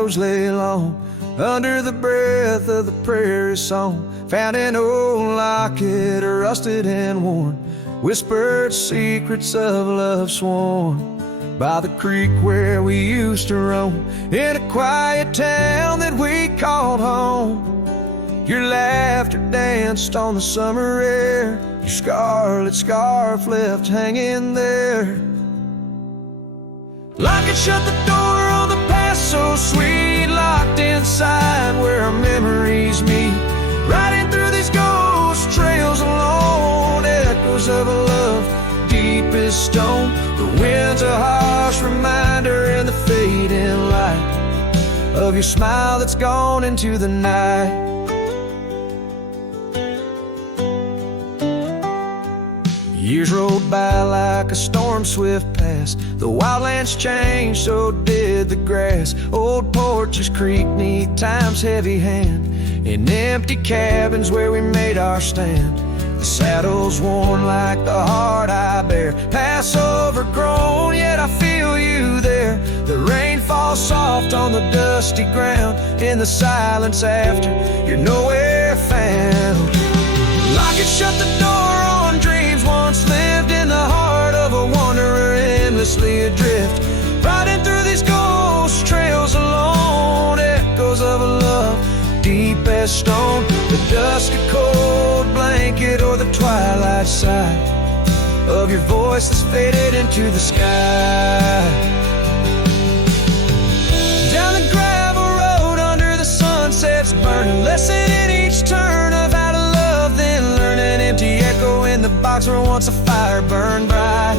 shadows lay long under the breath of the prairie song. Found an old locket, rusted and worn, whispered secrets of love sworn by the creek where we used to roam, in a quiet town that we called home. Your laughter danced on the summer air, your scarlet scarf left hanging there. Locket shut the door on the past so sweet, locked inside where our memories meet. Riding through these ghost trails alone, echoes of a love deep as stone. The wind's a harsh reminder in the fading light of your smile that's gone into the night. Years rolled by like a storm swift past. The wildlands changed, so did the grass. Old porches creak neath time's heavy hand, in empty cabins where we made our stand. The saddle's worn like the heart I bear, past overgrown, yet I feel you there. The rain falls soft on the dusty ground, in the silence after you're nowhere found. Locket shut the door on dreams once lived, in the heart of a wanderer endlessly adrift. Riding through these ghost trails alone, echoes of a love deep as stone. The dusk, a cold blanket, or the twilight sigh of your voice that's faded into the sky. Down the gravel road under the sunsets burning, lesson in each turn of how to love, then learn. An empty echo in the box where once a fire burned bright,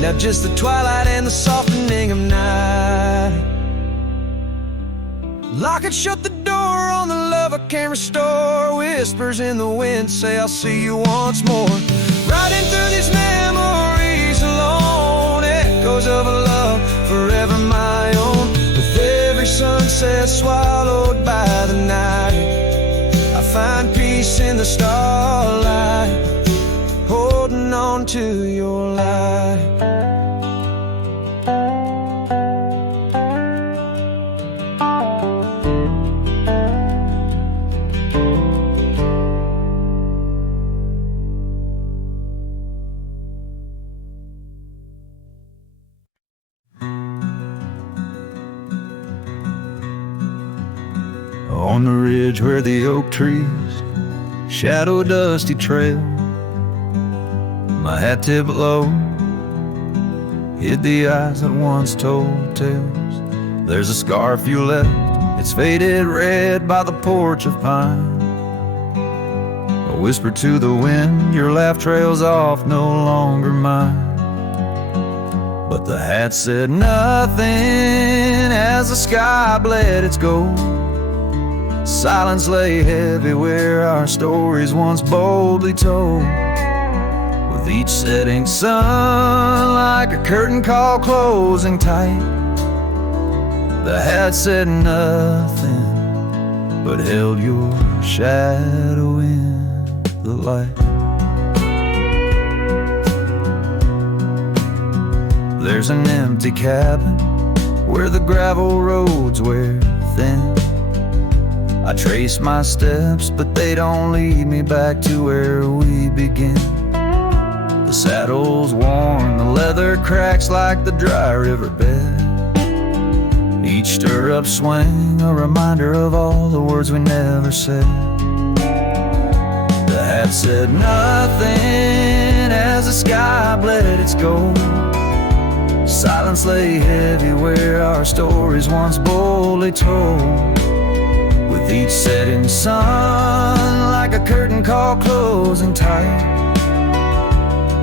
now just the twilight and the softening of night. Locket shut the door on the love I can't restore. Whispers in the wind say I'll see you once more. Riding through these memories alone, echoes of a love forever my own. With every sunset swallowed by the night, I find peace in the starlight, holding on to your light. On the ridge where the oak trees shadow a dusty trail, my hat tipped low hid the eyes that once told tales. There's a scarf you left, it's faded red by the porch of pine. I whisper to the wind, your laugh trails off, no longer mine. But the hat said nothing as the sky bled its gold. Silence lay heavy where our stories once boldly told. With each setting sun like a curtain call closing tight, the hat said nothing but held your shadow in the light. There's an empty cabin where the gravel roads wear thin. I trace my steps, but they don't lead me back to where we begin. The saddle's worn, the leather cracks like the dry riverbed. Each stirrup swing, a reminder of all the words we never said. The hat said nothing as the sky bled its gold. Silence lay heavy where our stories once boldly told. With each setting sun like a curtain call closing tight,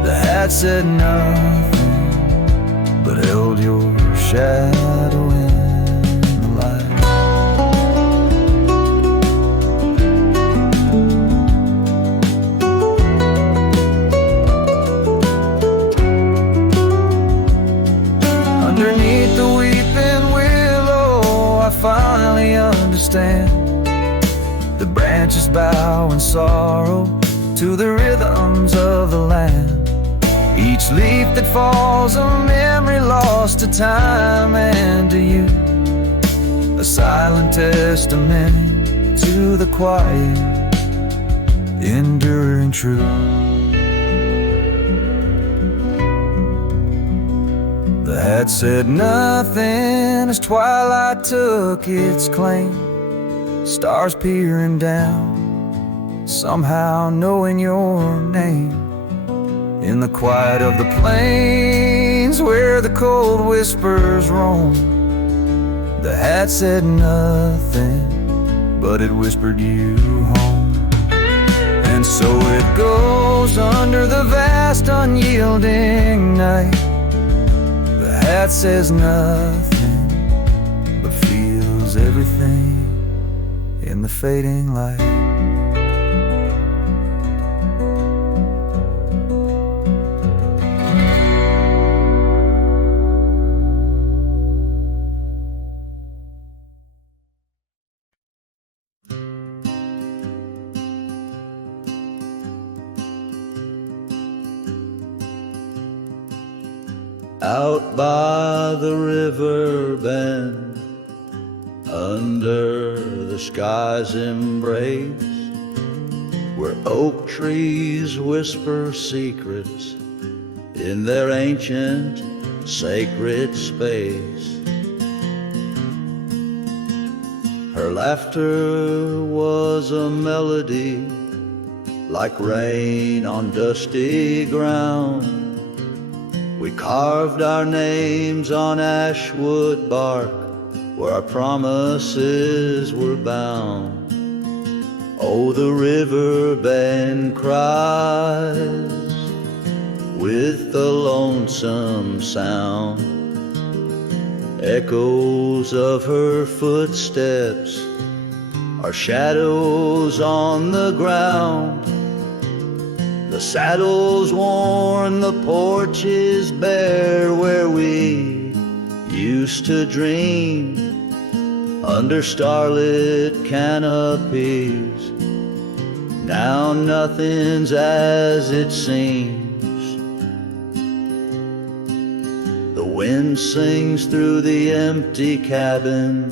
the hat said nothing but held your shadow in the light. Underneath the weeping willow, I finally understand. The branches bow in sorrow to the rhythms of the land. Each leaf that falls, a memory lost to time and to you. A a silent testament to the quiet, enduring truth. The hat said nothing as twilight took its claim, stars peering down, somehow knowing your name. In the quiet of the plains where the cold whispers roam, the hat said nothing, but it whispered you home. And so it goes under the vast unyielding night. The hat says nothing, but feels everything in the fading light. Out by the river bend, under the sky's embrace, where oak trees whisper secrets in their ancient sacred space. Her laughter was a melody, like rain on dusty ground. We carved our names on ashwood bark, where our promises were bound. Oh, the river bend cries with a lonesome sound. Echoes of her footsteps are shadows on the ground. The saddle's worn, the porch is bare, where we used to dream under starlit canopies. Now nothing's as it seems. The wind sings through the empty cabin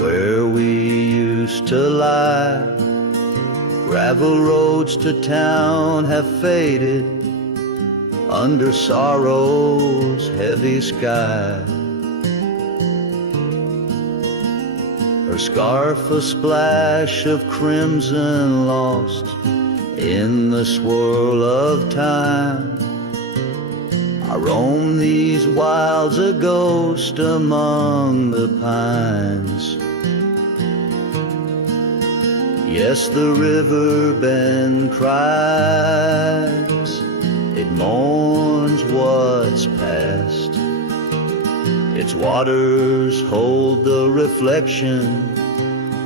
where we used to lie. Gravel roads to town have faded under sorrow's heavy sky. Her scarf a splash of crimson lost in the swirl of time. I roam these wilds a ghost among the pines. Yes, the river bend cries, it mourns what's past. Its waters hold the reflection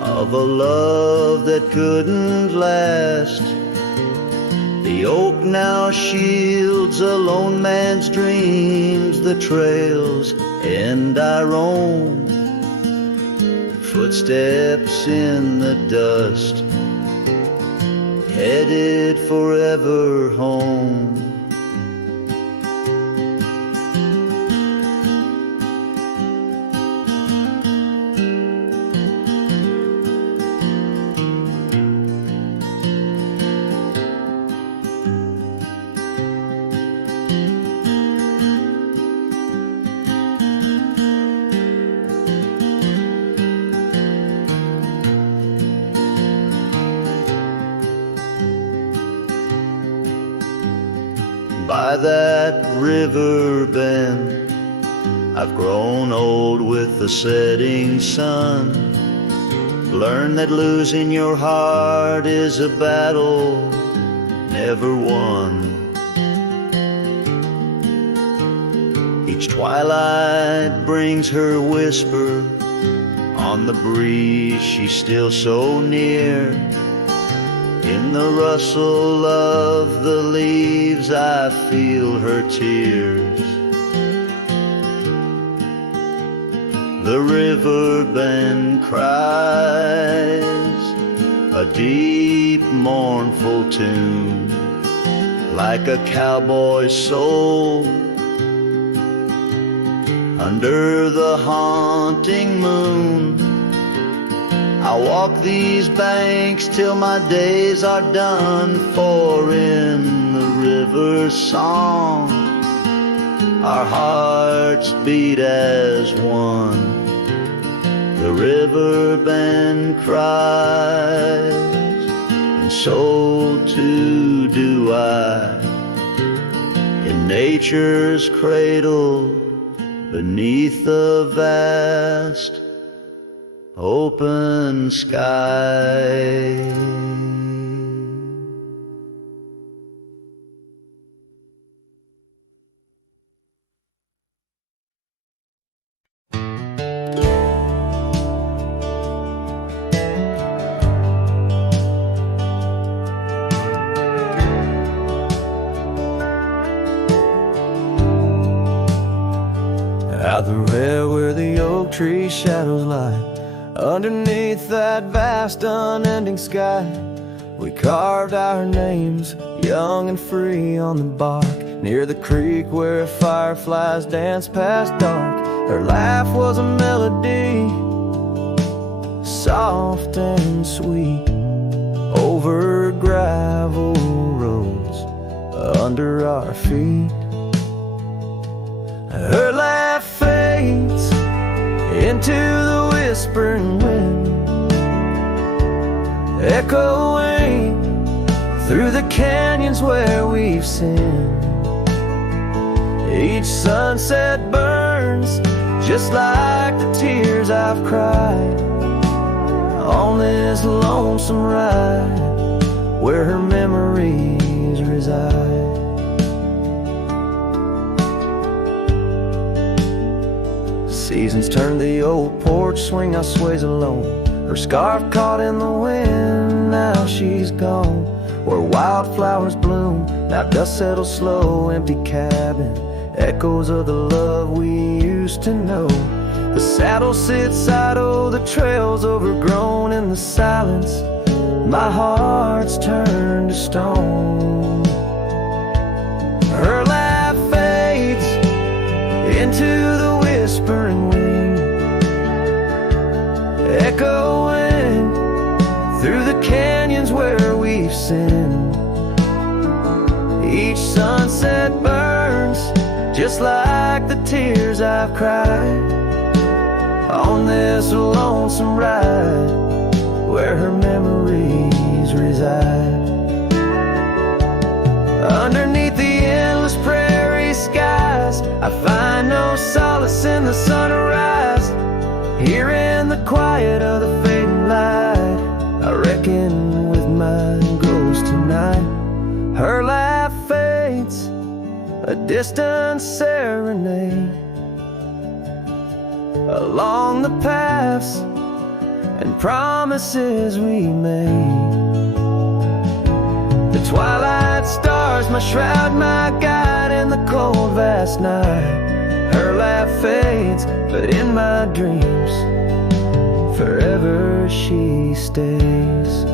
of a love that couldn't last. The oak now shields a lone man's dreams, the trails and I roam. Footsteps in the dust, headed forever home. By that river bend, I've grown old with the setting sun. Learn that losing your heart is a battle never won. Each twilight brings her whisper on the breeze, she's still so near. In the rustle of the leaves, I feel her tears. The river bend cries a deep, mournful tune, like a cowboy's soul. under the haunting moon. I'll walk these banks till my days are done, for in the river's song our hearts beat as one. The river bend cries, and so too do I, in nature's cradle beneath the vast open sky. Out the rail where the oak tree shadows lie, underneath that vast unending sky, we carved our names, young and free, on the bark, near the creek where fireflies danced past dark. Her laugh was a melody, soft and sweet, over gravel roads under our feet. Her laugh fades into the whispering wind, echoing through the canyons where we've sinned. Each sunset burns just like the tears I've cried on this lonesome ride where her memories reside. Seasons turn the old porch swing, I sways alone. Her scarf caught in the wind, now she's gone. Where wildflowers bloom, now dust settles slow. Empty cabin, echoes of the love we used to know. The saddle sits idle, the trail's overgrown. In the silence, my heart's turned to stone. Her laugh fades into the whispering wind, echoing through the canyons where we've sinned. Each sunset burns just like the tears I've cried on this lonesome ride where her memories reside. Underneath the endless prairie skies, I find no solace in the sunrise. Here in the quiet of the fading light, I reckon with my ghost tonight. Her laugh fades, a distant serenade along the paths and promises we made. The twilight stars, my shroud, my guide in the cold vast night. Her laugh fades, but in my dreams forever she stays.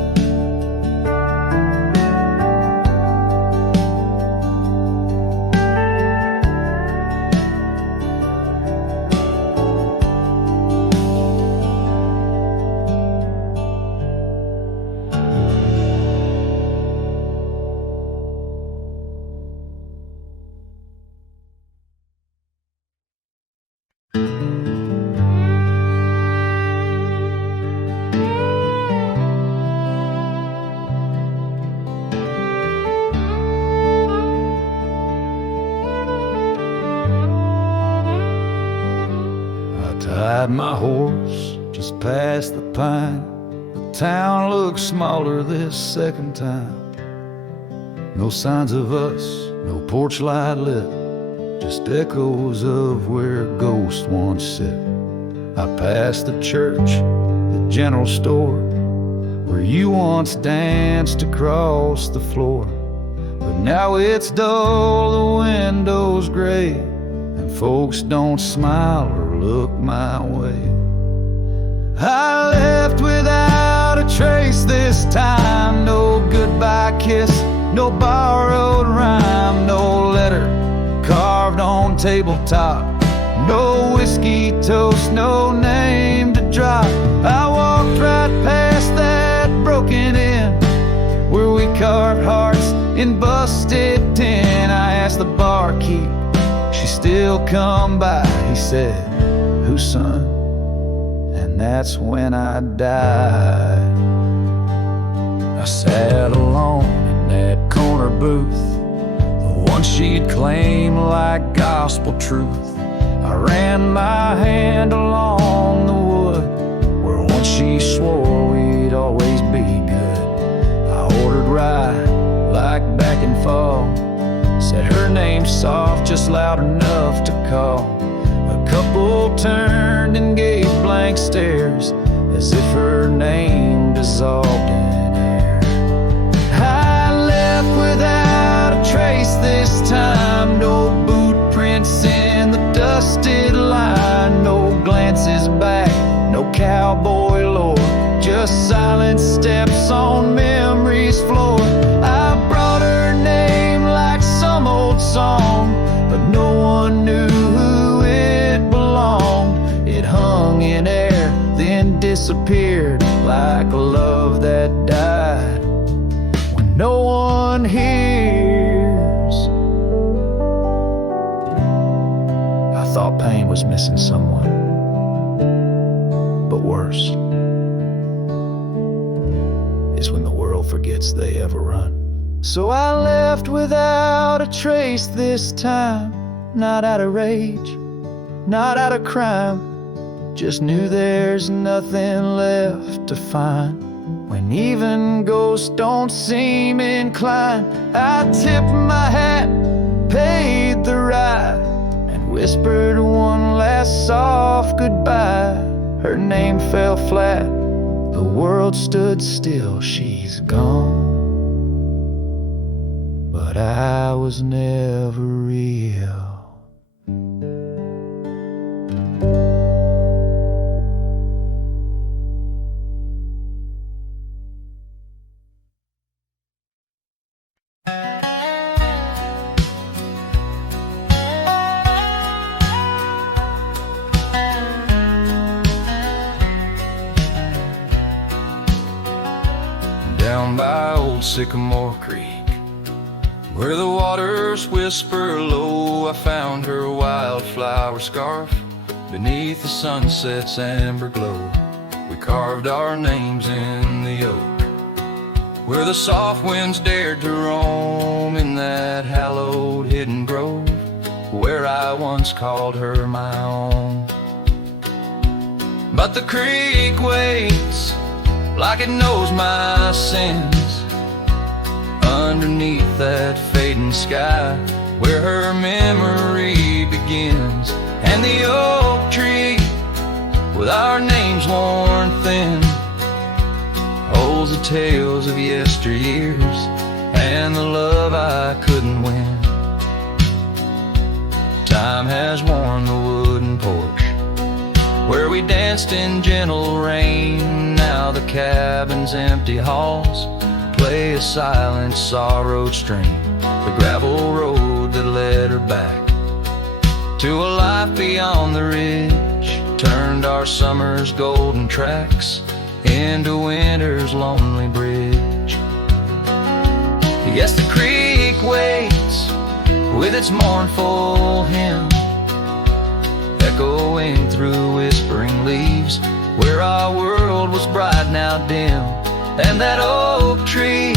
Tied my horse just past the pine. The town looks smaller this second time. No signs of us, no porch light lit, just echoes of where a ghost once sit. I passed the church, the general store, where you once danced across the floor. But now it's dull, the window's gray, and folks don't smile or look my way. I left without a trace this time. No goodbye kiss, no borrowed rhyme, no letter carved on tabletop, No whiskey toast, no name to drop. I walked right past that broken inn where we carved hearts in busted tin. I asked the barkeep, she still come by. He said, whose son? And that's when I died. I sat alone in that corner booth, the one she'd claim like gospel truth. I ran my hand along the wood where once she swore we'd always be good. I ordered rye like back in fall, said her name soft, just loud enough to call. A couple turned and gave blank stares as if her name dissolved in air. I left without a trace this time. No boot prints in the dusted line, no glances back, no cowboy lore, just silent steps on memory's floor. I brought her name like some old song, but no one knew who it belonged. It hung in air, then disappeared like a love that died when no one hears. I thought pain was missing someone, but worse is when the world forgets they ever run. So I left without a trace this time, not out of rage, not out of crime, just knew there's nothing left to find. When even ghosts don't seem inclined, I tipped my hat, paid the ride, and whispered one last soft goodbye. Her name fell flat, the world stood still, she's gone. But I was never real. Down by old Sycamore Creek, where the waters whisper low, I found her wildflower scarf beneath the sunset's amber glow. We carved our names in the oak, where the soft winds dared to roam, in that hallowed hidden grove, where I once called her my own. But the creek waits like it knows my sins, underneath that fading sky, where her memory begins. And the oak tree, with our names worn thin, holds the tales of yesteryears and the love I couldn't win. Time has worn the wooden porch where we danced in gentle rain. Now the cabin's empty halls play a silent sorrowed strain. The gravel road that led her back to a life beyond the ridge turned our summer's golden tracks into winter's lonely bridge. Yes, the creek waits with its mournful hymn, echoing through whispering leaves, where our world was bright now dim. And that oak tree,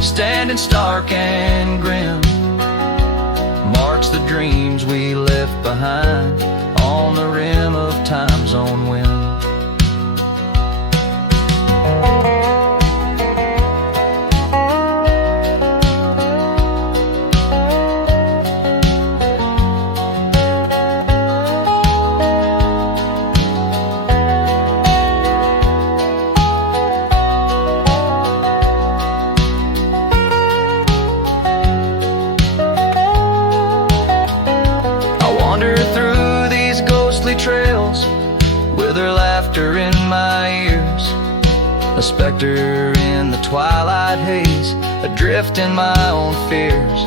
standing stark and grim, marks the dreams we left behind on the rim of time's own wind. Trails with her laughter in my ears, a specter in the twilight haze, adrift in my own fears.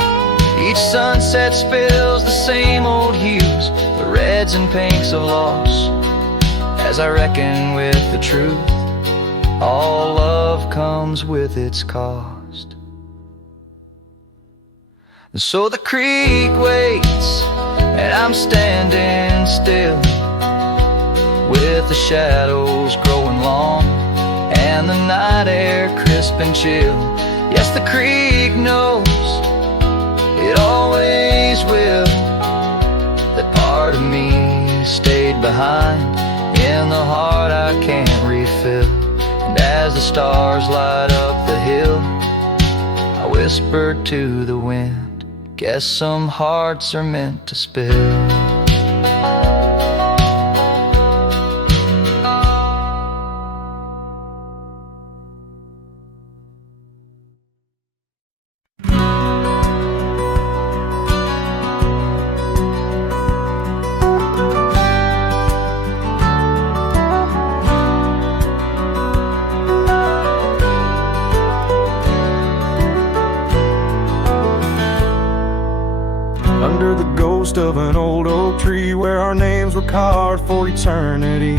Each sunset spills the same old hues, the reds and pinks of loss. As I reckon with the truth, all love comes with its cost. And so the creek waits, and I'm standing still, with the shadows growing long and the night air crisp and chill. Yes, the creek knows, it always will, that part of me stayed behind in the heart I can't refill. And as the stars light up the hill, I whispered to the wind, guess some hearts are meant to spill. Under the ghost of an old oak tree where our names were carved for eternity,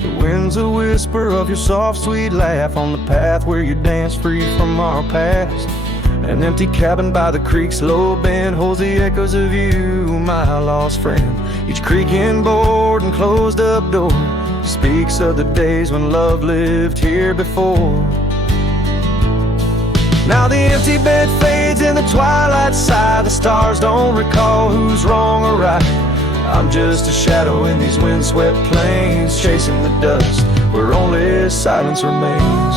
the wind's a whisper of your soft sweet laugh on the path where you dance free from our past. An empty cabin by the creek's low bend holds the echoes of you, my lost friend. Each creaking board and closed up door speaks of the days when love lived here before. Now the empty bed fades in the twilight sigh. The stars don't recall who's wrong or right. I'm just a shadow in these windswept plains, chasing the dust where only silence remains.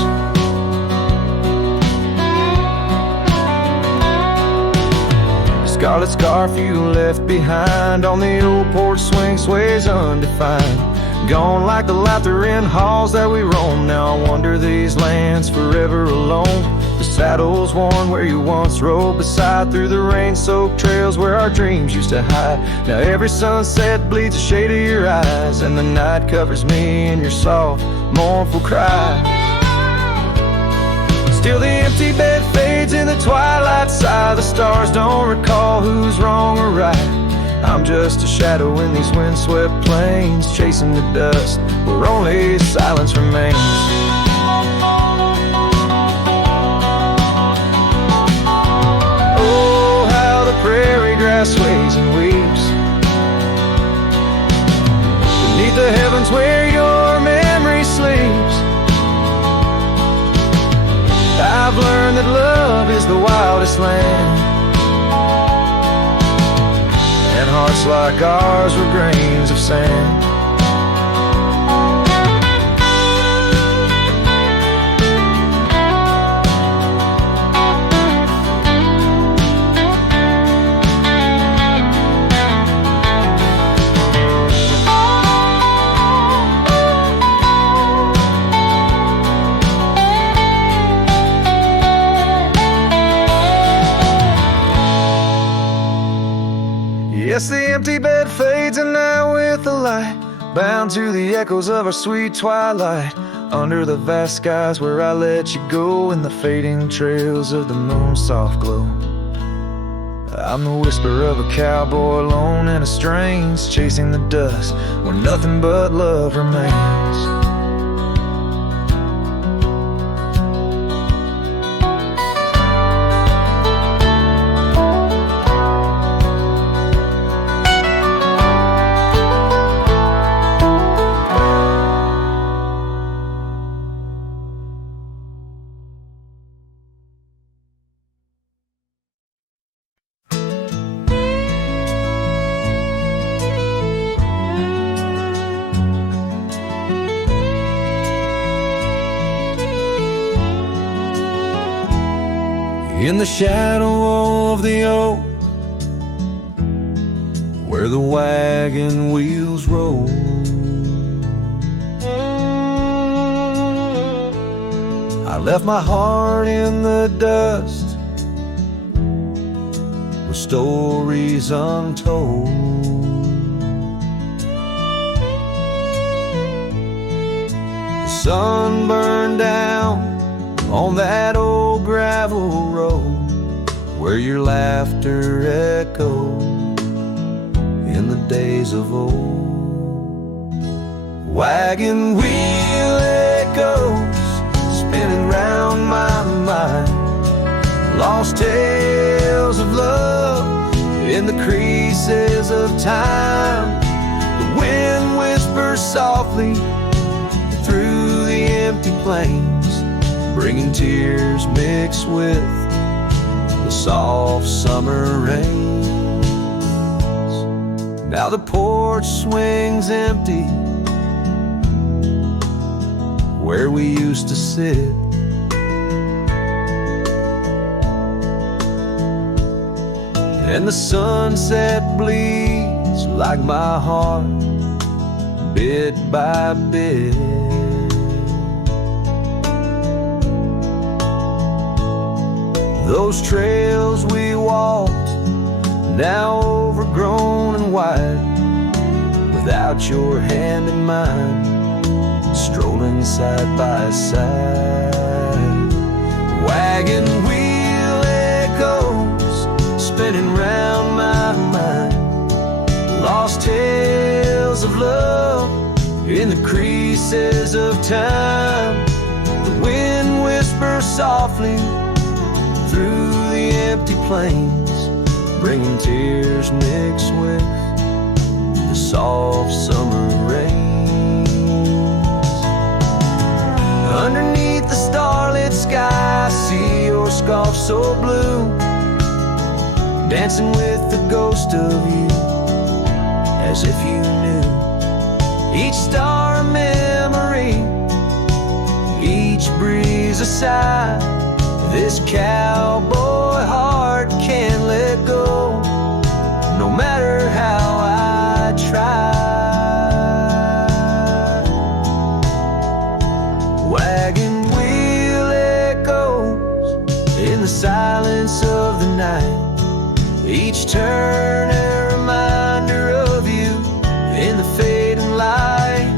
The scarlet scarf you left behind on the old porch swing sways undefined, gone like the laughter in halls that we roam. Now I wander these lands forever alone. The saddle's worn where you once rode beside, through the rain-soaked trails where our dreams used to hide. Now every sunset bleeds a shade of your eyes, and the night covers me in your soft, mournful cry. Still the empty bed fades in the twilight sigh. The stars don't recall who's wrong or right. I'm just a shadow in these windswept plains, chasing the dust where only silence remains. Prairie grass sways and weeps beneath the heavens where your memory sleeps. I've learned that love is the wildest land, and hearts like ours were grains of sand. Yes, the empty bed fades, and now with the light, bound to the echoes of our sweet twilight, under the vast skies where I let you go, in the fading trails of the moon's soft glow. I'm the whisper of a cowboy alone in a strange, chasing the dust where nothing but love remains. In the shadow of the oak, where the wagon wheels roll, I left my heart in the dust with stories untold. The sun burned down on that old gravel road where your laughter echoed in the days of old. Wagon wheel echoes spinning round my mind, lost tales of love in the creases of time. The wind whispers softly through the empty plains, bringing tears mixed with the soft summer rains. Now the porch swings empty where we used to sit, and the sunset bleeds like my heart, bit by bit. Those trails we walked, now overgrown and wide, without your hand in mine, strolling side by side. Wagon wheel echoes spinning round my mind, lost tales of love in the creases of time. The wind whispers softly through the empty plains, bringing tears mixed with the soft summer rains. Underneath the starlit sky, I see your scarf so blue, dancing with the ghost of you, as if you knew. Each star a memory, each breeze a sigh. This cowboy heart can't let go, no matter how I try. Wagon wheel echoes in the silence of the night, each turn a reminder of you in the fading light.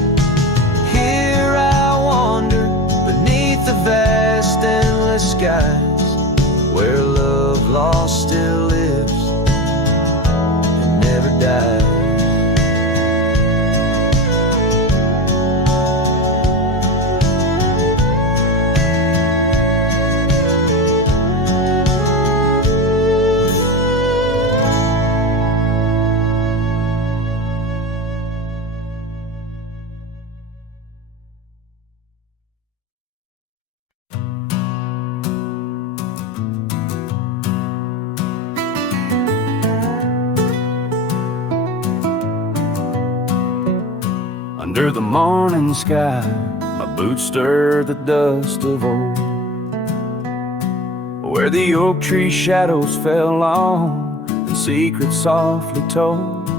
Here I wander beneath the vast endless skies, where love lost still lives and never dies. Under the morning sky, my boots stir the dust of old, where the oak tree shadows fell long and secrets softly told.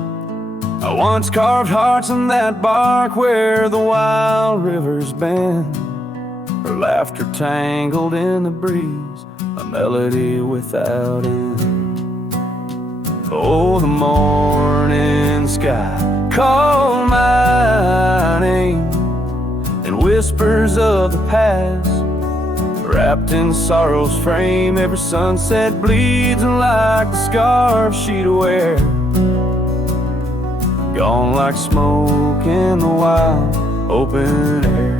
I once carved hearts in that bark where the wild rivers bend, her laughter tangled in the breeze, a melody without end. Oh, the morning sky called my name, and whispers of the past, wrapped in sorrow's frame. Every sunset bleeds like the scarf she'd wear, gone like smoke in the wild open air.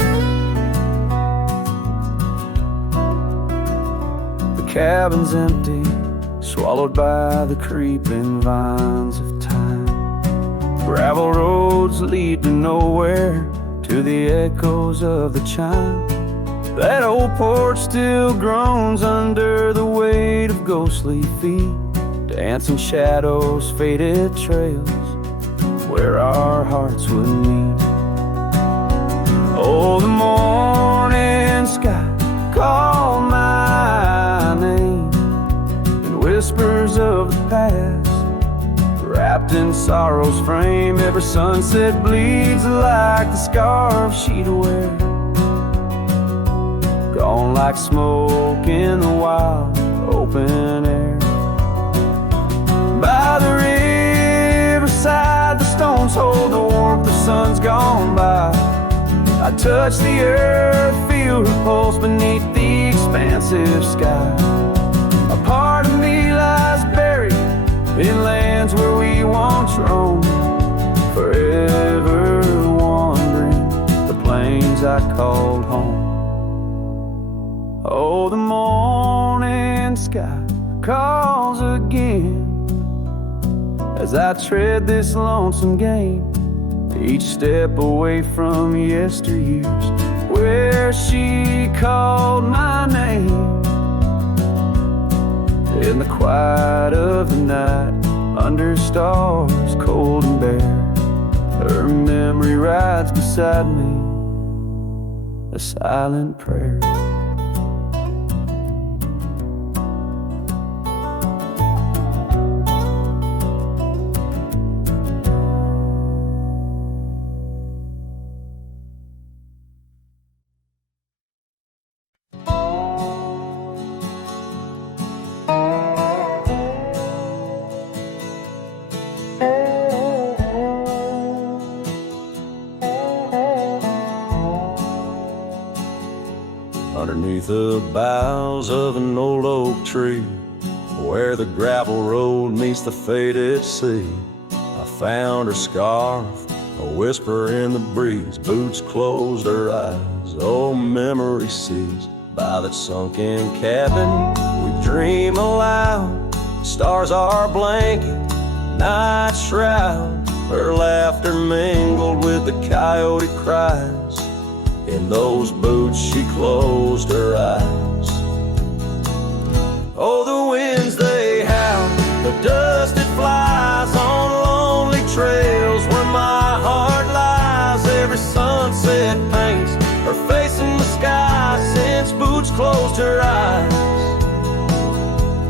The cabin's empty, swallowed by the creeping vines of time. Gravel roads lead to nowhere, to the echoes of the chime. That old porch still groans under the weight of ghostly feet, dancing shadows, faded trails, where our hearts would meet. Oh, the morning sky called my name, and whispers of the past, wrapped in sorrow's frame. Every sunset bleeds like the scarf she'd wear, gone like smoke in the wild open air. By the riverside, the stones hold the warmth, the sun's gone by. I touch the earth, feel her pulse beneath the expansive sky. A part of me in lands where we once roamed, forever wandering the plains I called home. Oh, the morning sky calls again as I tread this lonesome game, each step away from yesteryears where she called my name. In the quiet of the night, under stars cold and bare, her memory rides beside me, a silent prayer. Underneath the boughs of an old oak tree, where the gravel road meets the faded sea, I found her scarf, a whisper in the breeze. Boots closed her eyes, oh memory seized. By that sunken cabin we dream aloud, stars are blanket, night shroud. Her laughter mingled with the coyote cries. In those boots she closed her eyes. Oh, the winds they howl, the dust it flies on lonely trails where my heart lies. Every sunset paints her face in the sky since boots closed her eyes.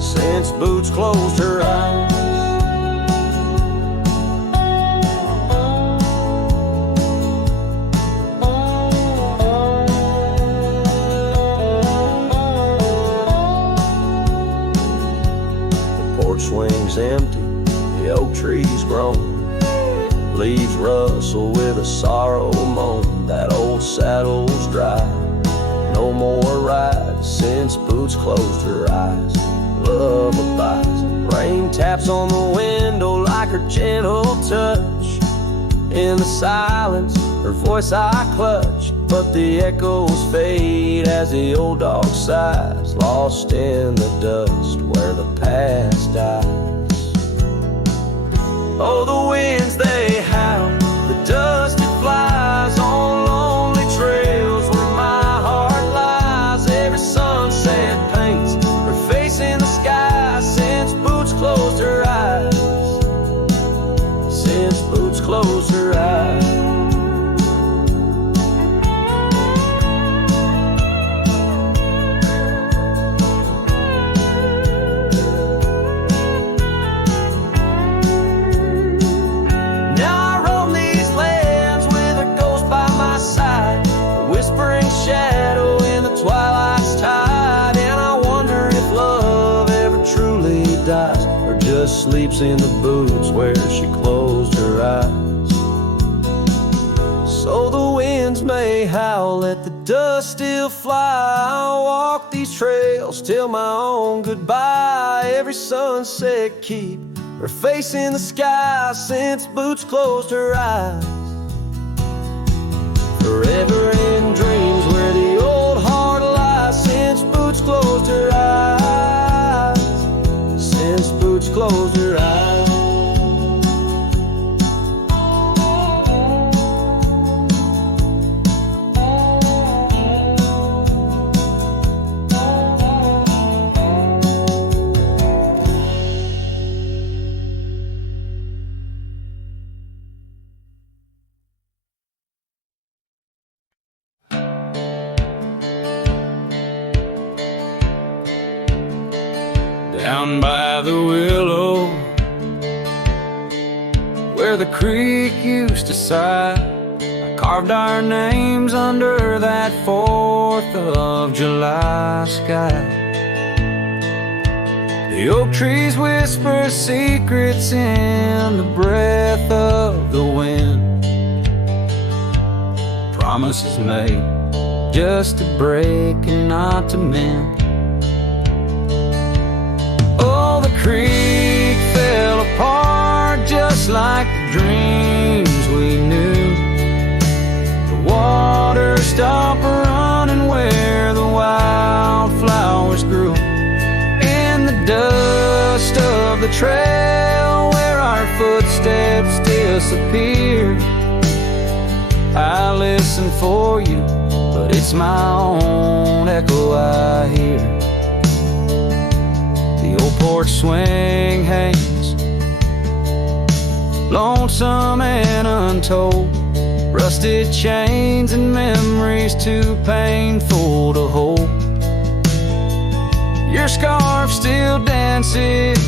Since boots closed her eyes. Swings empty, the oak trees grown, leaves rustle with a sorrow moan. That old saddle's dry, no more rides since boots closed her eyes. Love abides, rain taps on the window like her gentle touch. In the silence, her voice I clutch, but the echoes fade as the old dog sighs, lost in the dust where the past dies. Oh, the winds they howl, the dust it flies on lonely trails where my heart lies. Every sunset paints her face in the sky since boots closed her eyes. Since boots closed her eyes. Shadow in the twilight's tide, and I wonder if love ever truly dies, or just sleeps in the boots where she closed her eyes. So the winds may howl, let the dust still fly. I'll walk these trails till my own goodbye. Every sunset keep her face in the sky since boots closed her eyes. Forever in dreams where the old heart lies since boots closed her eyes. Since boots closed her eyes. Down by the willow, where the creek used to sigh, I carved our names under that 4th of July sky. The oak trees whisper secrets in the breath of the wind, promises made just to break and not to mend. Oh, the creek fell just like the dreams we knew. The water stopped running where the wildflowers grew. In the dust of the trail where our footsteps disappear, I listen for you, but it's my own echo I hear. The old porch swing hangs, lonesome and untold. Rusted chains and memories too painful to hold. Your scarf still dances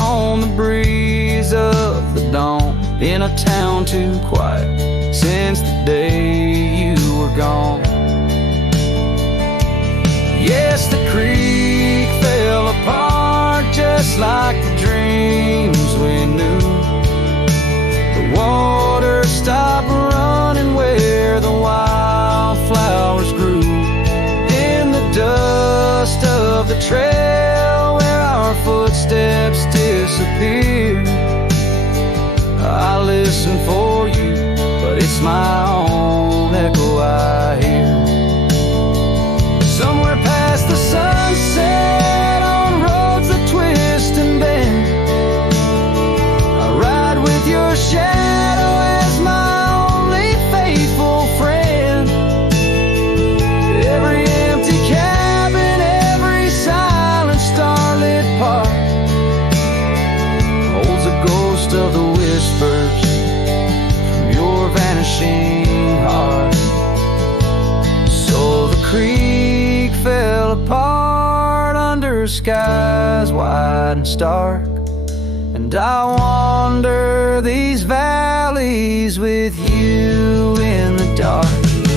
on the breeze of the dawn, in a town too quiet since the day you were gone. Yes, the creek fell apart just like the dreams we knew. The water stopped running where the wildflowers grew. In the dust of the trail where our footsteps disappeared, I listen for you, but it's my own echo I hear. Somewhere past the sunset, on roads that twist and bend, I ride with your shadow as my only faithful friend. Every empty cabin, every silent starlit park holds a ghost of the whispers from your vanishing heart. So the creek fell apart under skies wide and stark, and I wander these valleys with you in the dark.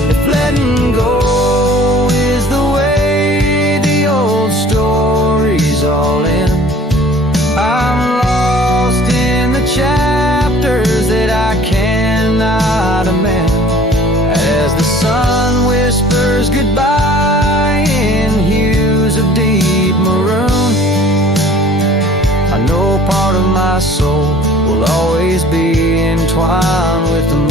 If letting go is the way the old stories all end, I'm lost in the chapters that I cannot amend. As the sun whispers goodbye in hues of deep maroon, I know part of my soul will always be entwined with the moon.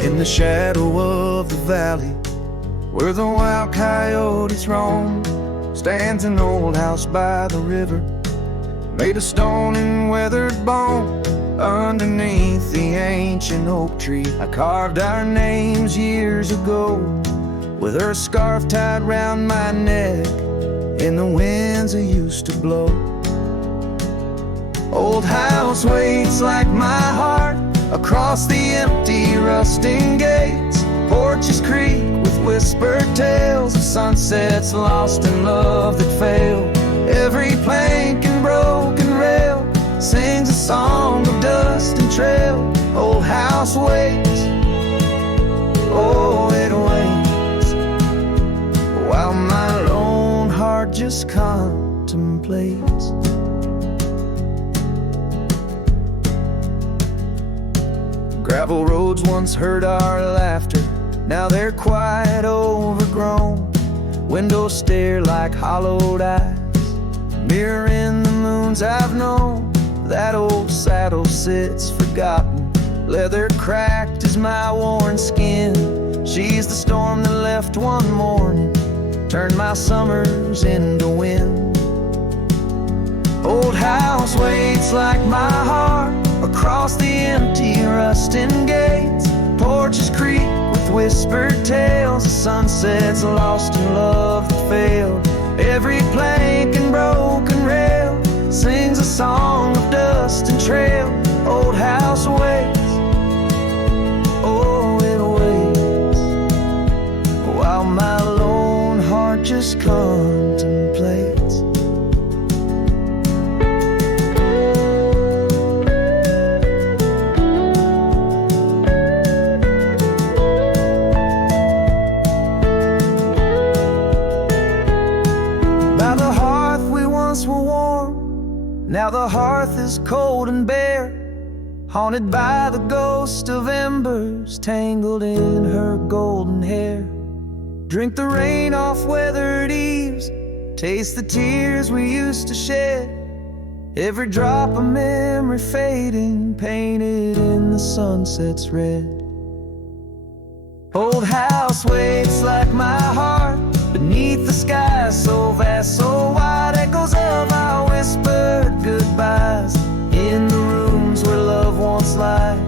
In the shadow of the valley, where the wild coyotes roam, stands an old house by the river, made of stone and weathered bone. Underneath the ancient oak tree, I carved our names years ago, with her scarf tied round my neck in the winds that used to blow. Old house waits like my heart across the empty rusting gates. Porches creak with whispered tales of sunsets lost in love that failed. Every plank and broken rail sings a song of dust and trail. Old house waits, oh it waits, while my lone heart just contemplates. Gravel roads once heard our laughter, now they're quite overgrown. Windows stare like hollowed eyes, mirroring the moons I've known. That old saddle sits forgotten, leather cracked as my worn skin. She's the storm that left one morning, turned my summers into wind. Old house waits like my heart across the empty rusting gates. Porches creak with whispered tales of sunsets lost in love that failed. Every plank and broken rail sings a song of dust and trail. Old house waits, oh it waits, while my lone heart just contemplates. is cold and bare, haunted by the ghost of embers tangled in her golden hair. Drink the rain off weathered eaves, taste the tears we used to shed. Every drop of memory fading, painted in the sunset's red. Old house waits like my heart beneath the sky so vast, so wide. Echoes of our whispered goodbyes in the rooms where love once lied.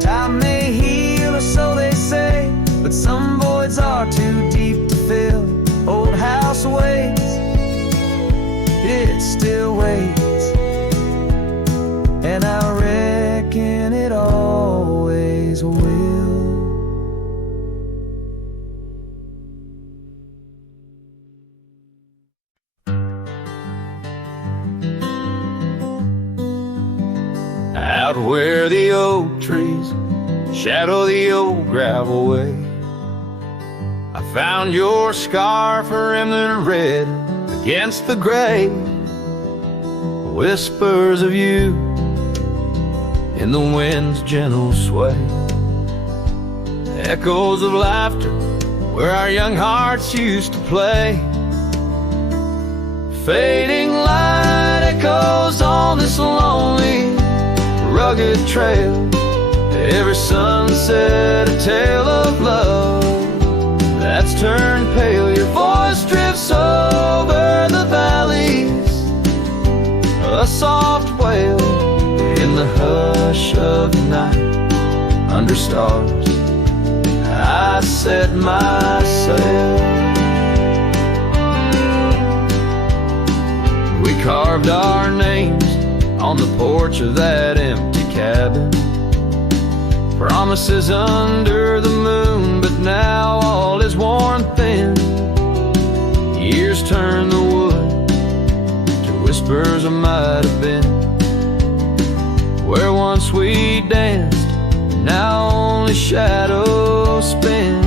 Time may heal, or so they say, but some voids are too deep to fill. Old house waits, it still waits, and I reckon it always will. Out where the oak trees shadow the old gravel way, I found your scarf remnant red against the gray. Whispers of you in the wind's gentle sway, echoes of laughter where our young hearts used to play. Fading light echoes on this lonely, rugged trail. Every sunset a tale of love that's turned pale. Your voice drifts over the valleys, a soft wail in the hush of the night. Under stars I set my sail. We carved our names on the porch of that empty cabin, promises under the moon, but now all is worn thin. Years turn the wood to whispers of might have been. Where once we danced, now only shadows spin.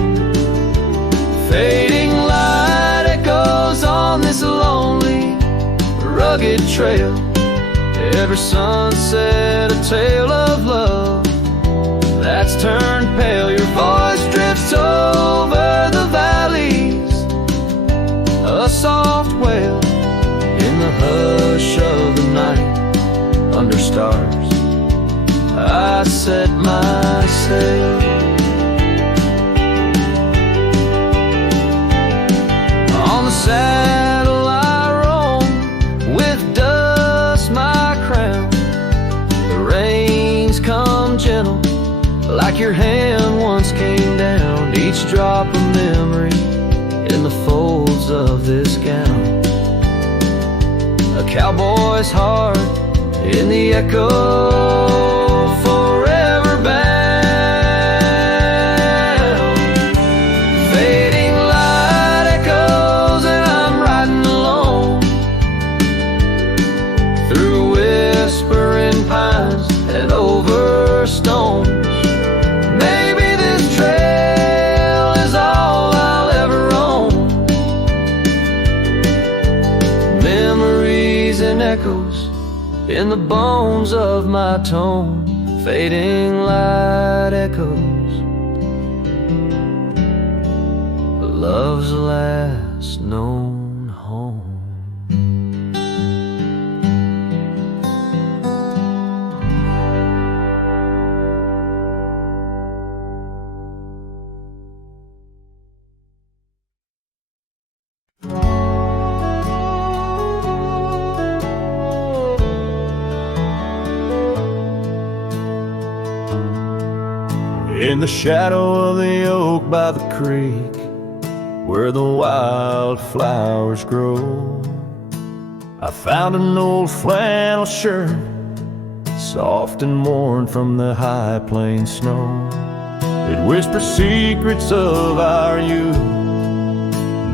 Fading light echoes on this lonely, rugged trail. Every sunset a tale of love that's turned pale. Your voice drifts over the valleys, a soft wail in the hush of the night. Under stars I set my sail. On the saddle I roam, with dust my crown. The reins come gentle, like your hand once came down. Each drop of memory in the folds of this gown. A cowboy's heart in the echo, forever bound. Fading light echoes and I'm riding alone through whispering pines and over stones. Maybe this trail is all I'll ever own. Memories and echoes in the bones of my tone. Fading light echoes, love's last known home. In the shadow of the oak by the creek, where the wildflowers grow, I found an old flannel shirt, soft and worn from the high plain snow. It whispers secrets of our youth,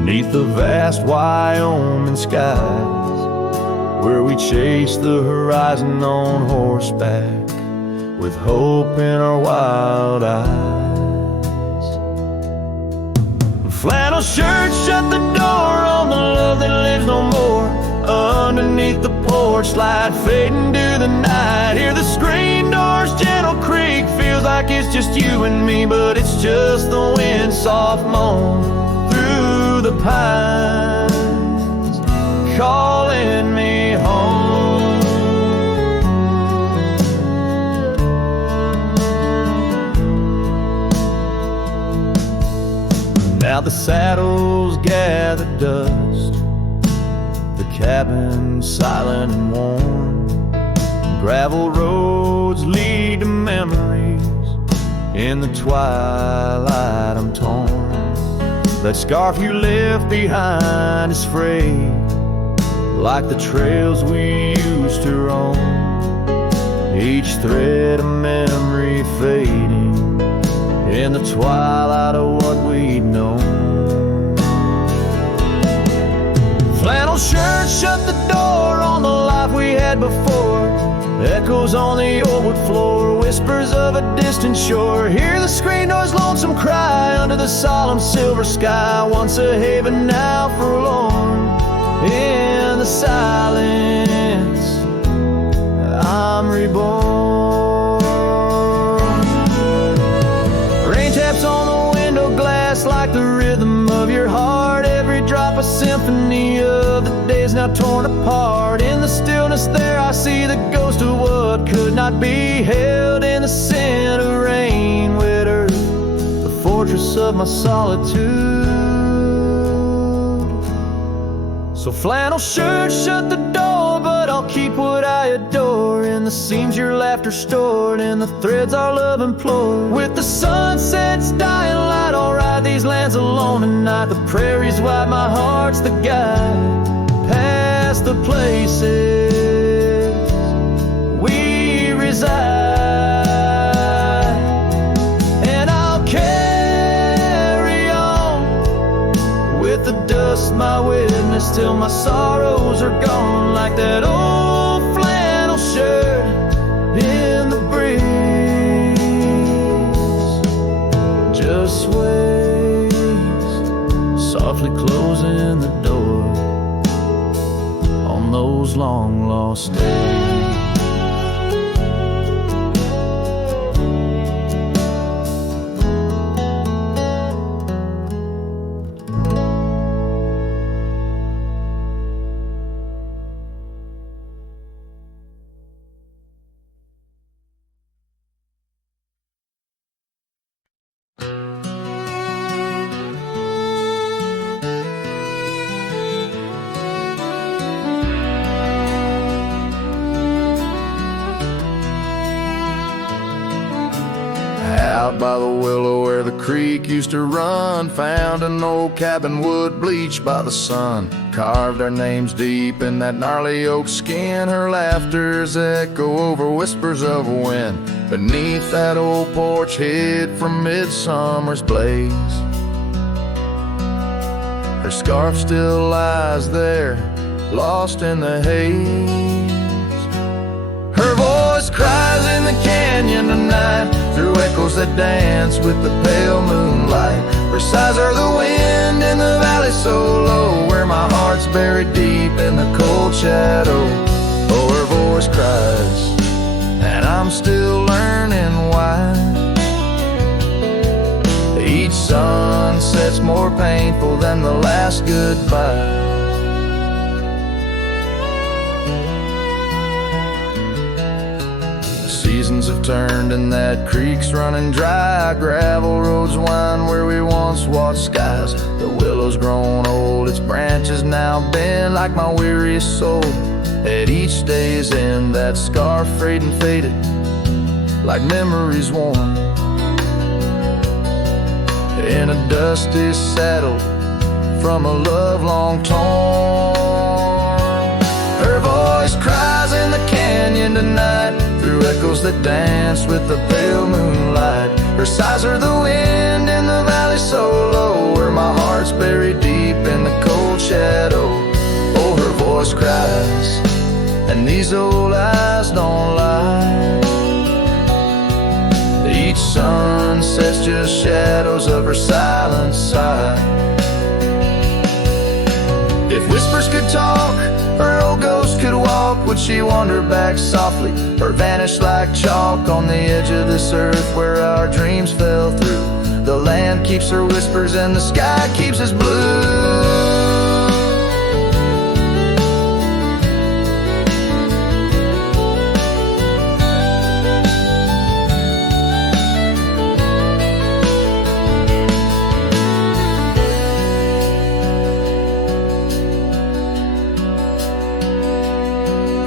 neath the vast Wyoming skies, where we chased the horizon on horseback, with hope in our wild eyes. Flannel shirt shut the door on the love world that lives no more. Underneath the porch light fading to the night. Hear the screen door's gentle creak. Feels like it's just you and me, but it's just the wind soft moan through the pines, calling me home. Now the saddles gather dust, the cabin silent and warm. Gravel roads lead to memories. In the twilight I'm torn. That scarf you left behind is frayed, like the trails we used to roam. Each thread a memory fading in the twilight of what we'd known. Flannel shirt shut the door on the life we had before. Echoes on the old wood floor, whispers of a distant shore. Hear the screen door's lonesome cry under the solemn silver sky. Once a haven, now forlorn. In the silence, I'm reborn. Rain taps on the window glass like the rhythm of your heart. Every drop a symphony of the days now torn apart. In the stillness there I see the ghost of what could not be held. In the scent of rain, wet earth, the fortress of my solitude. So flannel shirt shut the door, but I'll keep what I adore. In the seams your laughter stored, in the threads our love implored. With the sunset's dying light, I'll ride these lands alone tonight. The prairies wide, my heart's the guide. Past the places we reside, and I'll carry on with the dust my witness till my sorrows are gone. Like that old flannel shirt in the breeze, just sways, softly closing the door on those long lost days. Out by the willow where the creek used to run, found an old cabin wood bleached by the sun. Carved our names deep in that gnarly oak skin. Her laughter's echo over whispers of wind. Beneath that old porch hid from midsummer's blaze. Her scarf still lies there, lost in the haze. Her voice cries in the canyon tonight, through echoes that dance with the pale moonlight. Her sighs are the wind in the valley so low, where my heart's buried deep in the cold shadow. Oh, her voice cries, and I'm still learning why. Each sunset's more painful than the last goodbye. Seasons have turned and that creek's running dry. Gravel roads wind where we once watched skies. The willow's grown old, its branches now bend like my weariest soul. At each day's end, that scarf frayed and faded like memories worn. In a dusty saddle from a love long torn. Her voice cries in the canyon tonight, through echoes that dance with the pale moonlight. Her sighs are the wind in the valley so low, where my heart's buried deep in the cold shadow. Oh, her voice cries, and these old eyes don't lie. Each sunset's just shadows of her silent sigh. If whispers could talk, or old ghosts could walk, would she wander back softly, or vanish like chalk on the edge of this earth where our dreams fell through? The land keeps her whispers and the sky keeps us blue.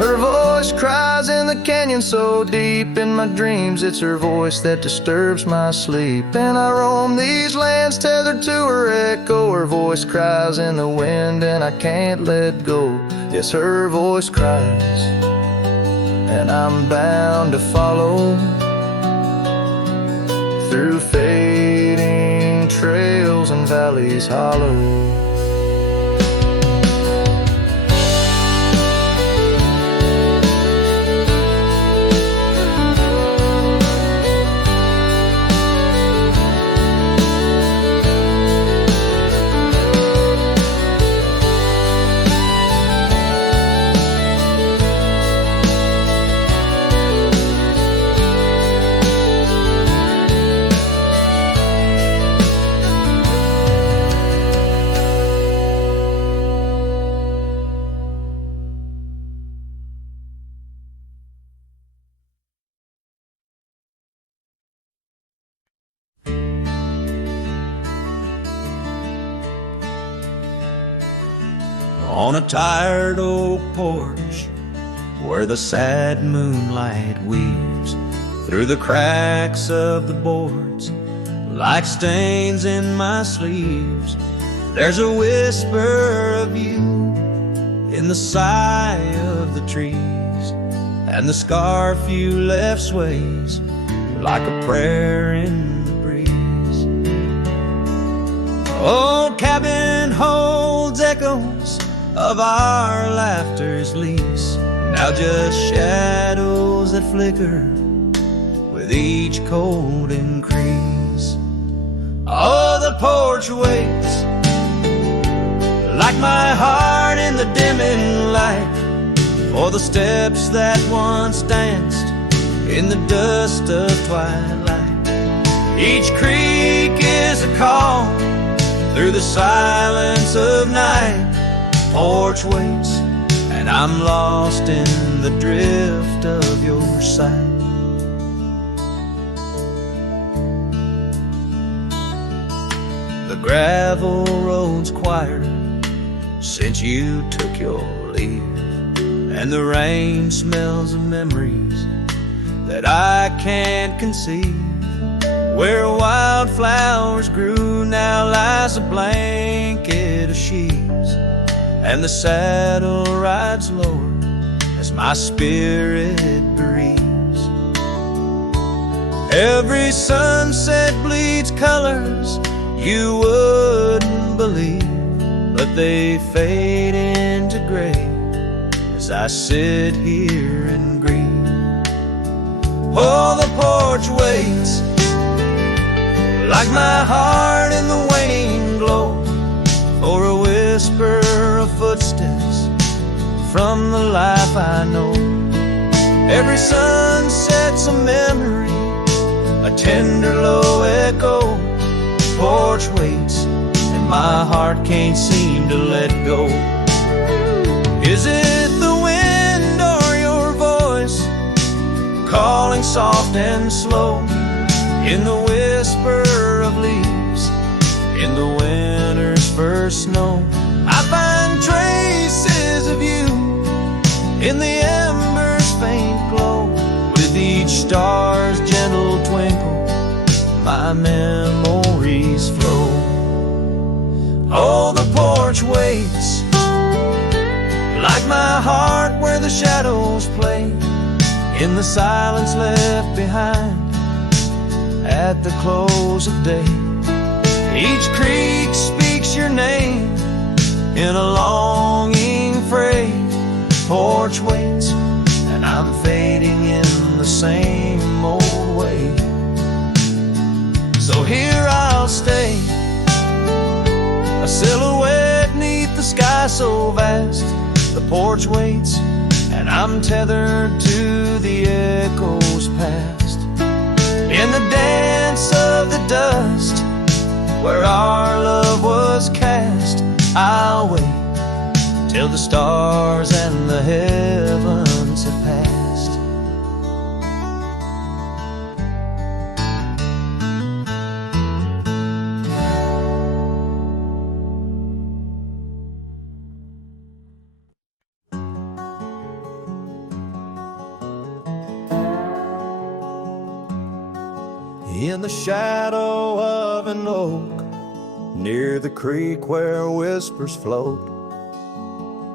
Her voice cries in the canyon so deep in my dreams. It's her voice that disturbs my sleep. And I roam these lands tethered to her echo. Her voice cries in the wind and I can't let go. Yes, her voice cries, and I'm bound to follow through fading trails and valleys hollow. On a tired oak porch where the sad moonlight weaves through the cracks of the boards like stains in my sleeves, there's a whisper of you in the sigh of the trees, and the scarf you left sways like a prayer in the breeze. Old cabin holds echoes of our laughter's lease, now just shadows that flicker with each cold increase. Oh, the porch waits like my heart in the dimming light for the steps that once danced in the dust of twilight. Each creak is a call through the silence of night. Porch waits, and I'm lost in the drift of your sight. The gravel road's quieter since you took your leave, and the rain smells of memories that I can't conceive. Where wildflowers grew now lies a blanket of sheaves, and the saddle rides lower as my spirit bereaves. Every sunset bleeds colors you wouldn't believe, but they fade into gray as I sit here and grieve. Oh, the porch waits like my heart in the waning glow for a whisper of footsteps from the life I know. Every sunset's a memory, a tender low echo. Porch waits, and my heart can't seem to let go. Is it the wind or your voice calling soft and slow in the whisper of leaves in the winter's first snow? I find traces of you in the embers' faint glow. With each star's gentle twinkle, my memories flow. Oh, the porch waits like my heart where the shadows play in the silence left behind at the close of day. Each creek speaks your name in a longing freight. Porch waits, and I'm fading in the same old way. So here I'll stay, a silhouette neath the sky's so vast. The porch waits, and I'm tethered to the echoes past. In the dance of the dust, where our love was cast, I'll wait till the stars and the heavens have passed. In the shadow of an oak, near the creek where whispers float,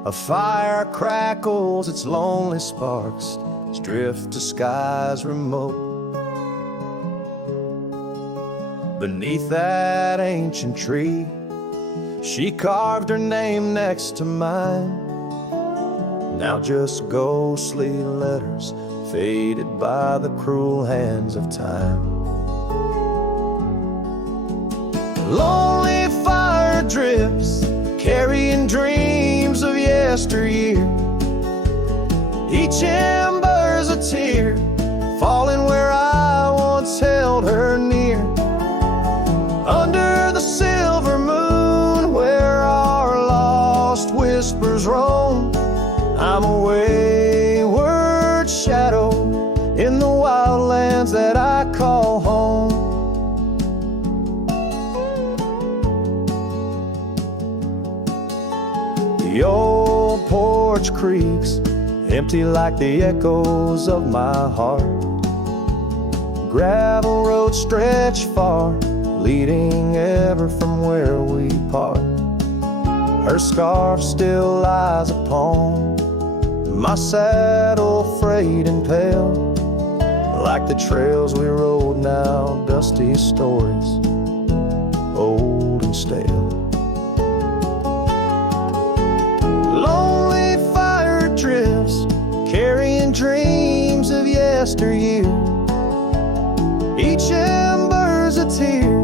a fire crackles its lonely sparks as drift to skies remote. Beneath that ancient tree, she carved her name next to mine. Now just ghostly letters faded by the cruel hands of time. Lonely fire drifts, carrying dreams of yesteryear. Each ember's a tear, falling where I once held her near. Under the silver moon, where our lost whispers roam, I'm a wayward shadow in the wildlands that I call home. The old porch creaks, empty like the echoes of my heart. Gravel roads stretch far, leading ever from where we part. Her scarf still lies upon my saddle, frayed and pale, like the trails we rode now, dusty stories, old and stale. Lonely fire drifts, carrying dreams of yesteryear. Each ember's a tear,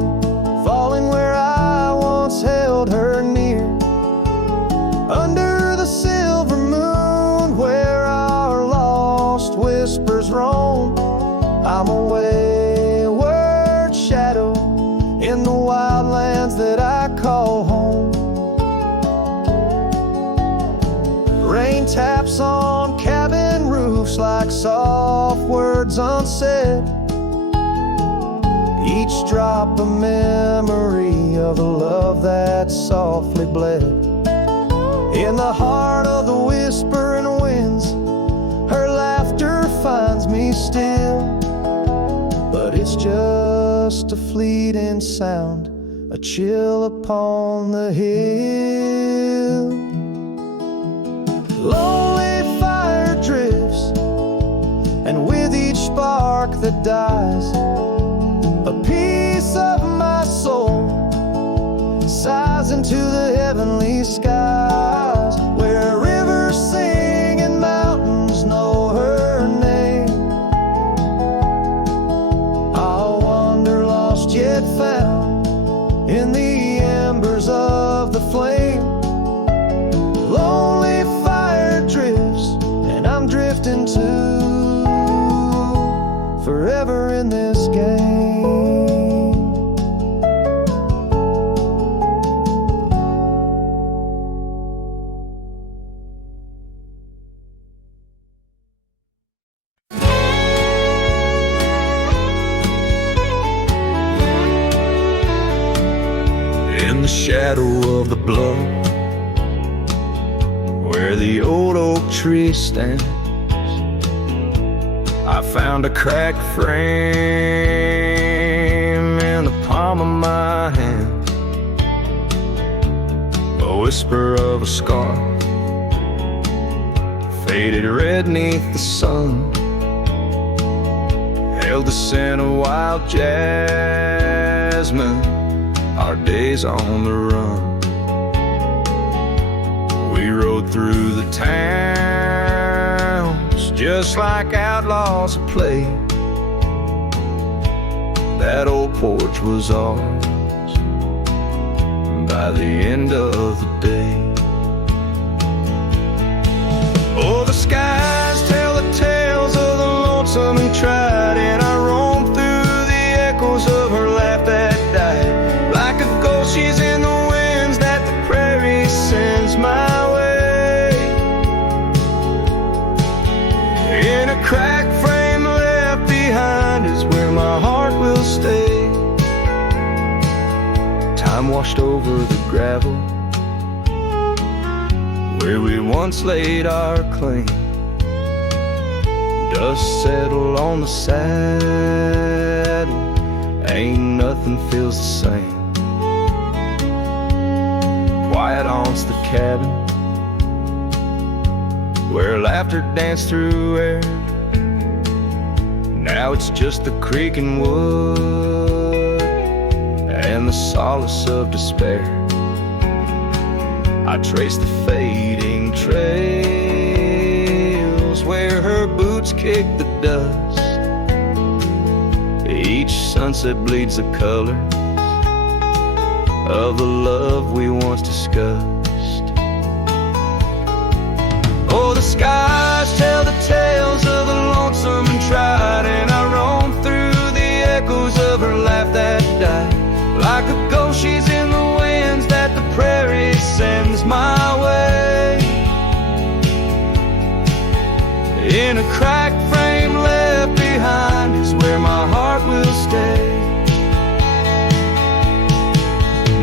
falling where I once held her near. Under the silver moon, where our lost whispers roam, I'm a wayward shadow in the wildlands that I call home. Rain taps on cabin roofs like soft words unsaid, each drop a memory of a love that softly bled. In the heart of the whispering winds, her laughter finds me still, but it's just a fleeting sound, a chill upon the hill. Lonely fire drifts, and with each spark that dies, a piece of my soul sighs into the heavenly skies, where rivers sing and mountains know her name. I'll wander lost yet found in the embers of the flame. Lonely fire drifts, and I'm drifting too, forever in this game. In the shadow of the bluff, where the old oak tree stands, I found a cracked frame in the palm of my hand, a whisper of a scar, faded red neath the sun, held the scent of wild jasmine, our days on the run. We rode through the towns just like outlaws at play. That old porch was ours by the end of the day. washed over the gravel where we once laid our claim. Dust settled on the saddle, ain't nothing feels the same. Quiet haunts the cabin where laughter danced through air. Now it's just the creaking wood and the solace of despair. I trace the fading trails where her boots kick the dust. Each sunset bleeds the color of the love we once discussed. Oh, the skies tell the tales of the lonesome and tried, and I roam through the echoes of her laugh that died. Like a ghost, she's in the winds that the prairie sends my way. In a cracked frame left behind is where my heart will stay.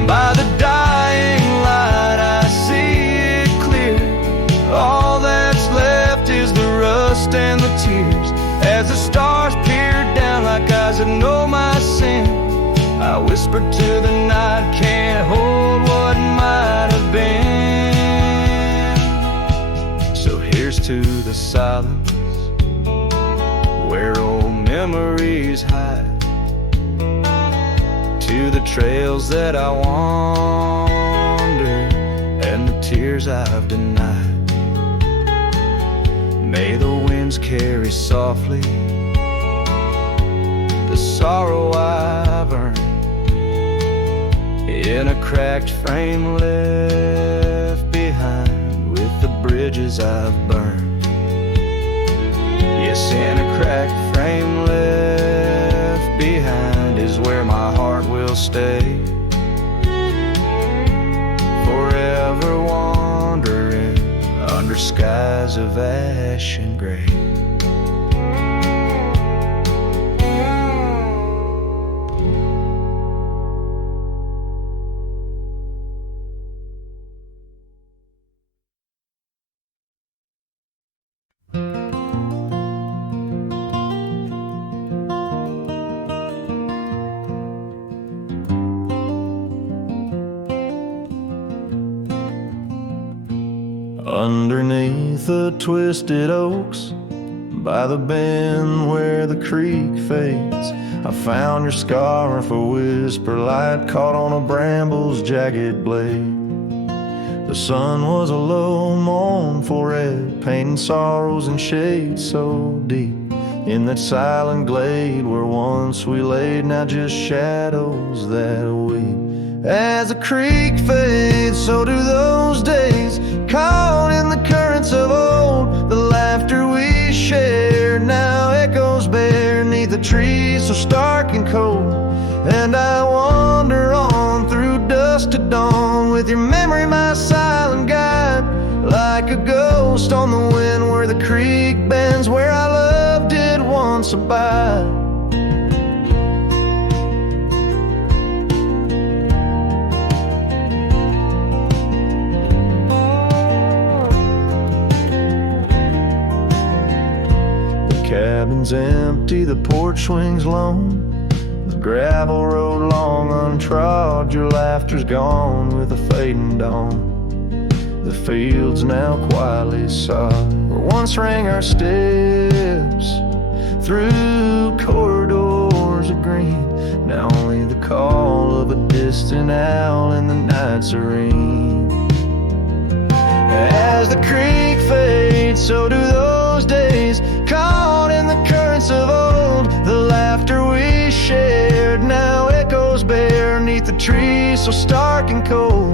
By the dying light I see it clear. All that's left is the rust and the tears. As the stars peer down like eyes that know my sin, I whisper to the night, can't hold what might have been. So here's to the silence where old memories hide, to the trails that I wander and the tears I've denied. May the winds carry softly the sorrow I've earned in a cracked frame left behind with the bridges I've burned. Yes, in a cracked frame left behind is where my heart will stay, forever wandering under skies of ash and gray. Underneath the twisted oaks, by the bend where the creek fades, I found your scarf, a whisper light caught on a bramble's jagged blade. The sun was a low, mournful red, painting sorrows in shades so deep. In that silent glade where once we laid, now just shadows that weep. As the creek fades, so do those days, caught in the currents of old. The laughter we shared now echoes bare neath the trees so stark and cold. And I wander on through dusk to dawn with your memory my silent guide, like a ghost on the wind where the creek bends, where our love did once abide. Cabin's empty, the porch swings lone, the gravel road long untrod. Your laughter's gone with the fading dawn. The fields now quietly sod, where once rang our steps through corridors of green. Now only the call of a distant owl in the night serene. As the creek fades, so do those days, caught in the currents of old. The laughter we shared now echoes bare neath the trees so stark and cold.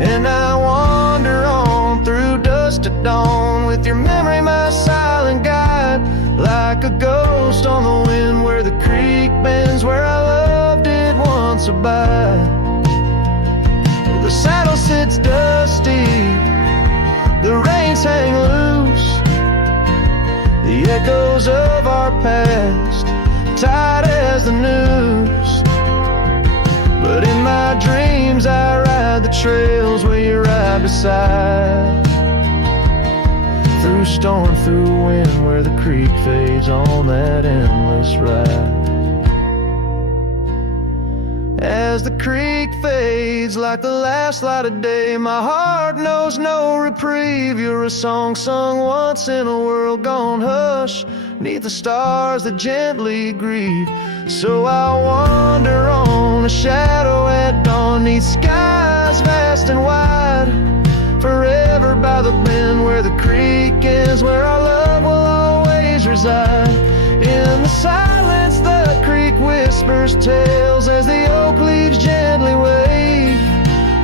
And I wander on through dusk to dawn with your memory my silent guide, like a ghost on the wind where the creek bends, where our love did once abide. The saddle sits dusty, the reins hang loose, the echoes of our past tight as the noose. But in my dreams dreams I ride the trails where you ride beside. Through storm, through wind, where the creek fades on that endless ride. As the creek fades like the last light of day, my heart knows no reprieve. You're a song sung once in a world gone hush, 'neath the stars that gently grieve. So I wander on, a shadow at dawn, 'neath skies vast and wide. Forever by the bend where the creek ends, where our love will always reside. In the silence the creek whispers tales as the oak leaves gently wave.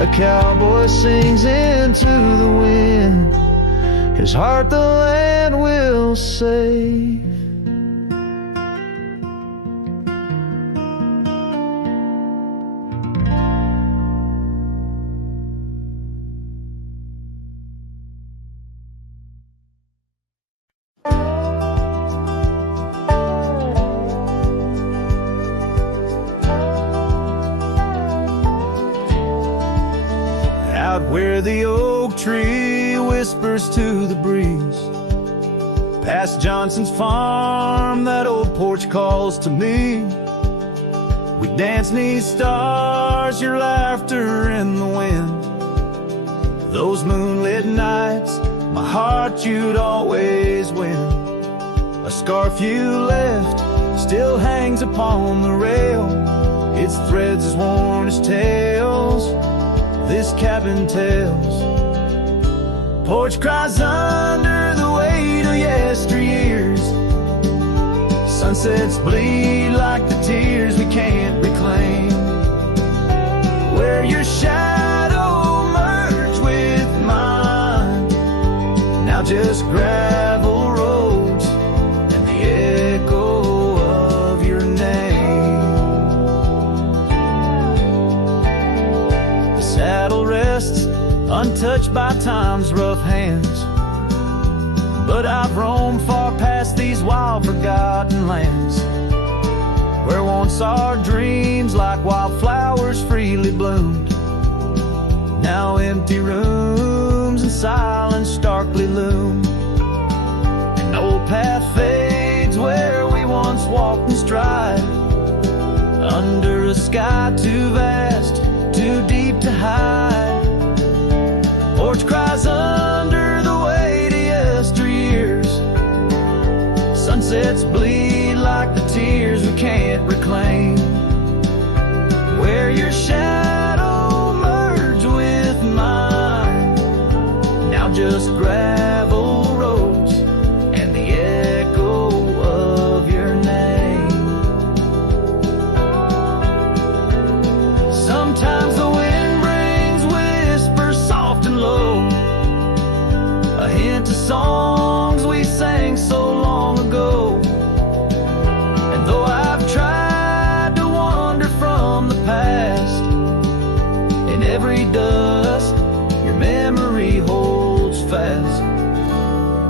A cowboy sings into the wind, his heart the land will save. Where the oak tree whispers to the breeze, past Johnson's farm, that old porch calls to me. We dance 'neath stars, your laughter in the wind. Those moonlit nights, my heart you'd always win. A scarf you left still hangs upon the rail, its threads as worn as tales this cabin tells. Porch cries under the weight of yesteryears. Sunsets bleed like the tears we can't reclaim. Where your shadow merged with mine, now just gravel roads and the echo of your name. The saddle rests untouched by time's rough hands, but I've roamed far past these wild forgotten lands, where once our dreams like wildflowers freely bloomed. Now empty rooms and silence starkly loom. An old path fades where we once walked in stride, under a sky too vast, too deep to hide. Porch cries under the weight of yesteryears. Sunsets bleed like the tears we can't reclaim. Where your shadow merged with mine, now just gravel roads and the echo of your name. Sometimes the wind brings whispers soft and low, a hint of songs we sang so long ago. And though I've tried to wander from the past, in every dust your memory holds fast.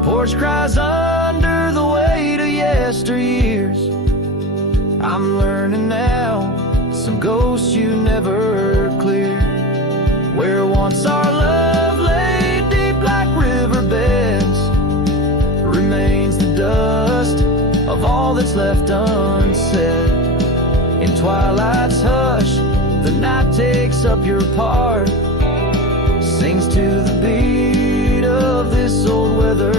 Porch cries under the weight of yesteryears. I'm learning now, some ghosts you never cleared. Where once our love lay deep like riverbeds, remains the dust of all that's left unsaid. In twilight's hush, the night takes up your part, sings to the beat of this old weather